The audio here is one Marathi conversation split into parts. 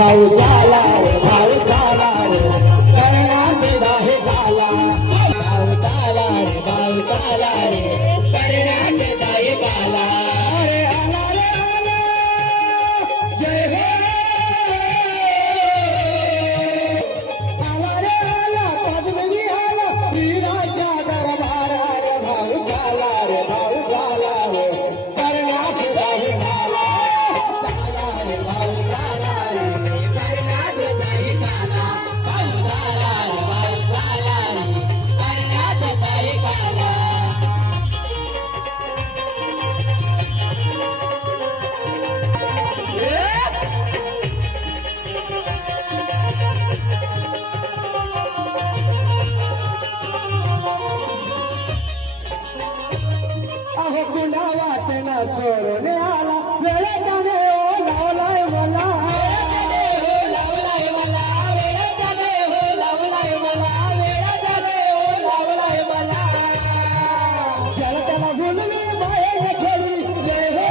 भाऊ झाला रे भाऊ झाला रे करण्याचे दाहे झाला भाऊ झाला रे भाऊ झाला रे करण्याचे दाहे झाला अरे आला रे आला जय हे आला रे आला पद्मिनी आला वीराच्या दरबारा रे भाऊ झाला रे भाऊ झाला रे करण्याचे दाहे झाला झाला रे भाऊ झाला रे करण्याचे दाहे झाला भाऊ झाला रे भाऊ झाला रे करण्याचे दाहे झाला अहो गुन्हा वाटना चोरून आला वेळेने हो लावलाय मला लावलाय मला वेळेने हो लावलाय मला वेळेने हो लावलाय मला चला त्याला बोलली बाहेर खेळली जय हो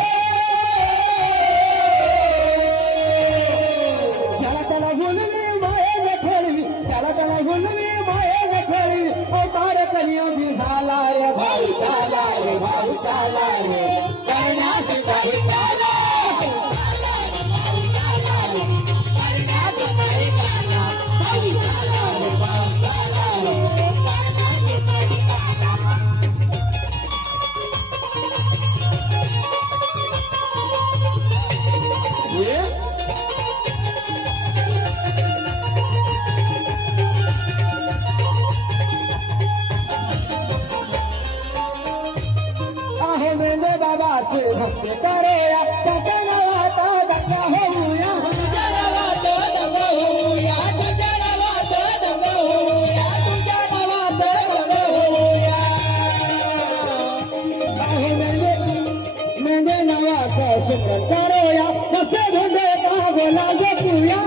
चला त्याला बोलली बाहेर खेळली चला त्याला बोलली बाहेर खेळली ओ तार कलियो भी झाला रे भाऊ झाला रे भाऊ झाला रे करण्याचे काही झाला अहो मेंदे बाबाचे भक्त करूया त्याच्या नावात दंगा होऊया तुझ्या नावात दंगा होऊया तुझ्या नावात दंगा होऊया तुझ्या नावात दंगा होऊया अहो मेंदे नावाचं सुमरण करूया नसते धुंदे का गोला जपूया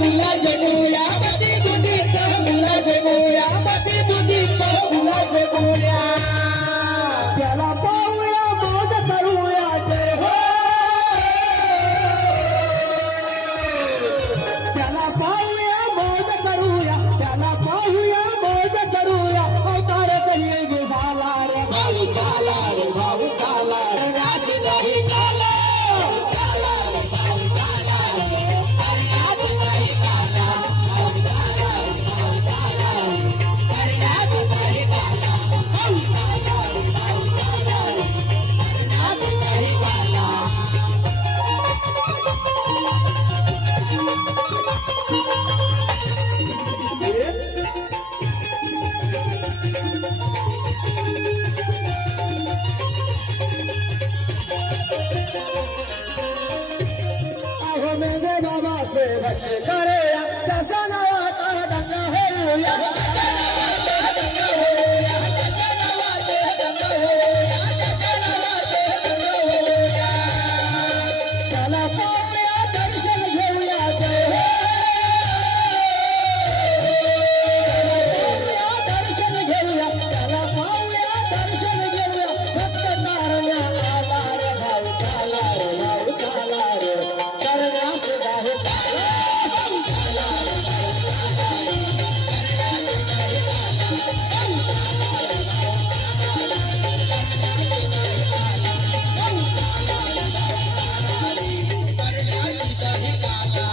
गुला जपूया मती दुधीचा गुला जपूया मती दुधीचा गुला जपूया त्याला पाहूया मौज करूया जय हो त्याला पाहूया मौज करूया त्याला पाहूया मौज करूया अवतार कलिये गे झाला रे भाऊ झाला रे भाऊ झाला रे राशी नाही झाला झाला रे भाऊ झाला रे करण्यात नाही झाला भाऊ झाला रे भाऊ झाला रे करण्यात नाही झाला भाऊ झाला रे भाऊ झाला रे करण्यात नाही झाला अहो मेंदे बाबाचे भक्त करूया त्याच्या नावात दंगा होऊया त्याला पाहूया दर्शन घेऊया जय हो त्याला पाहूया दर्शन घेऊया त्याला पाहूया दर्शन घेऊया भक्त तारण्या आला रे भाऊ झाला रे भाऊ झाला रे करण्यास दाहे झाला भाऊ झाला रे भाऊ झाला रे करण्यास दाहे झाला भाऊ झाला रे भाऊ झाला रे करण्यास दाहे झाला भाऊ झाला रे भाऊ झाला रे करण्यास दाहे झाला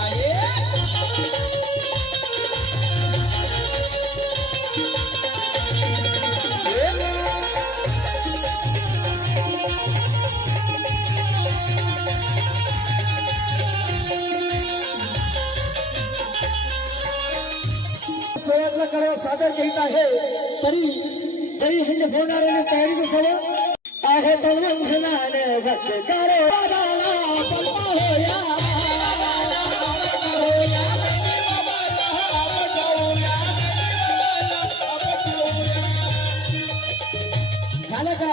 शेवटला सादर करीत आहे तरी जरी हिंद फोडणाऱ्याने तयारी सवय आहे तलवंशनाने भक्त करो बाबाला पप्पा होया झालं का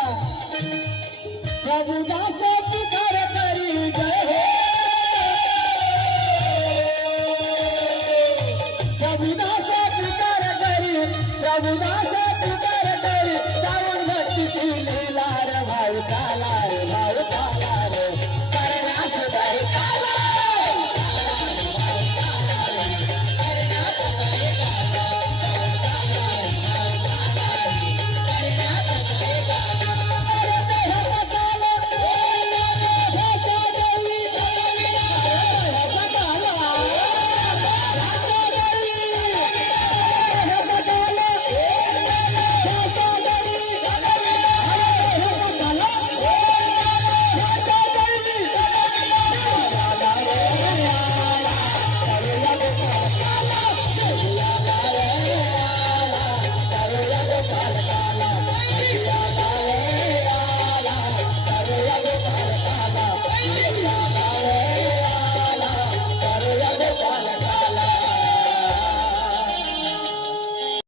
प्रभुदास पुकार करी जय हो प्रभुदास पुकार करी प्रभुदास